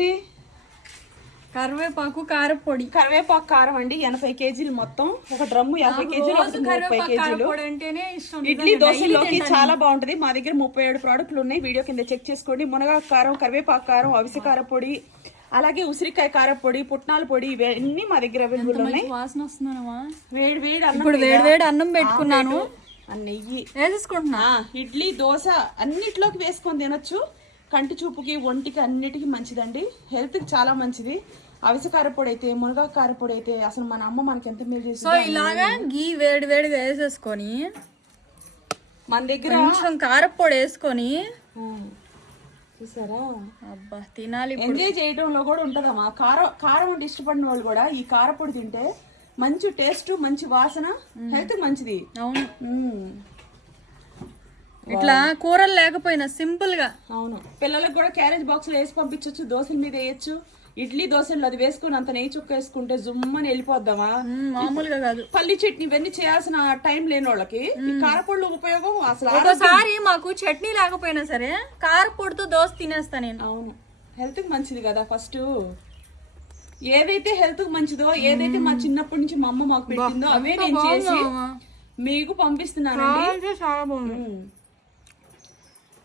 ఇదేంటి? కరివేపాకు కారపొడి. కరివేపాకు కారం అండి. 80 కేజీలు మొత్తం. ఒక డ్రమ్ము 50 కేజీలు, 30 కేజీలు. ఇడ్లీ దోశల్లోకి చాలా బాగుంటది. మా దగ్గర 37 ప్రోడక్ట్లు ఉన్నాయి. వీడియో కింద చెక్ చేసుకోండి. మునగాకు కారం, కరివేపాకు కారం, అవిసె కారపొడి, అలాగే ఉసిరికాయ కారపొడి, పుట్నాల పొడి, ఇవన్నీ మా దగ్గర అవైలబుల్ ఉన్నాయి. వాసన వస్తుందమ్మా. వేడి వేడి ఇప్పుడు వేడి వేడి అన్నం పెట్టుకున్నాను, నెయ్యి వేసేసుకుంటున్నా. ఇడ్లీ దోశ అన్నిట్లోకి వేసుకొని తినొచ్చు. కంటి చూపుకి, ఒంటికి, అన్నిటికీ మంచిదండి. హెల్త్కి చాలా మంచిది. అవిసె కారపొడి అయితే, మునగాకు కారపొడి అయితే అసలు మన అమ్మ మనకి ఎంత మేలు చేసింది. సో ఇలాగా గీ వేడి వేడి వేసేసుకొని మన దగ్గర కొంచెం కారపొడి వేసుకొని చూసారా, అబ్బా తినాలి. ఎంజాయ్ చేయడంలో కూడా ఉంటదమ్మా. కారం అంటే ఇష్టపడిన వాళ్ళు కూడా ఈ కారపొడి తింటే మంచి టేస్ట్, మంచి వాసన, హెల్త్ మంచిది. అవును, ఇట్లా కూరలు లేకపోయినా సింపుల్ గా. అవును, పిల్లలకు కూడా క్యారేజ్ బాక్స్ లో వేసి పంపించవచ్చు. దోశల మీద వేయచ్చు. ఇడ్లీ దోశలు అది వేసుకుని అంత నెయ్యి చుక్క వేసుకుంటే జుమ్మని వెళ్ళిపోద్దామా. మామూలుగా కాదు. పల్లి చట్నీ ఇవన్నీ చేయాల్సిన టైం లేని వాళ్ళకి ఈ కారపొడి ఉపయోగం అసలు. ఒకసారి మాకు చట్నీ లేకపోయినా సరే కారపొడితో దోశ తినేస్తా నేను. అవును, హెల్త్ కి మంచిది కదా. ఫస్ట్ ఏదైతే హెల్త్ కి మంచిదో, ఏదైతే మా చిన్నప్పటి నుంచి మా అమ్మ మాకు పెట్టిందో అవే నేను చేసి మీకు పంపిస్తున్నానండి.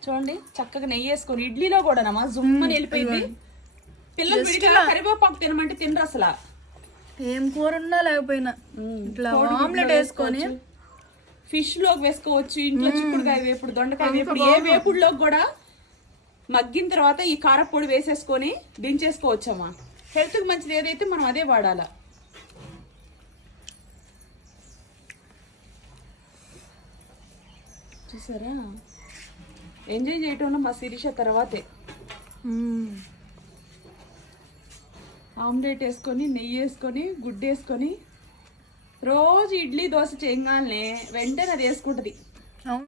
చూడండి, చక్కగా నెయ్యి వేసుకొని ఇడ్లీలో కూడానమ్మా జుమ్మని వెళ్ళిపోయింది. పిల్లలు విడిగా కరివేపాకు తినమంటే తినరు అసలు. ఏం కూర ఉన్నా లేకపోయినా ఇట్లా ఆమ్లెట్ వేసుకొని ఫిష్ లోకి వేసుకోవచ్చు. ఇంట్లో చిక్కుడుకాయ వేపుడు, దొండకాయ వేపుడు, ఏ వేపుడులోకి కూడా మగ్గిన తర్వాత ఈ కారపొడి వేసేసుకొని దించేసుకోవచ్చమ్మా. హెల్త్ కి మంచిది ఏదైతే మనం అదే వాడాలా. చూసారా, ఎంజాయ్ చేయటంలో మా శిరీష తర్వాతే. ఆమ్లెట్ వేసుకొని, నెయ్యి వేసుకొని, గుడ్డు వేసుకొని రోజు ఇడ్లీ దోశ చేయగానే వెంటనే అది వేసుకుంటది.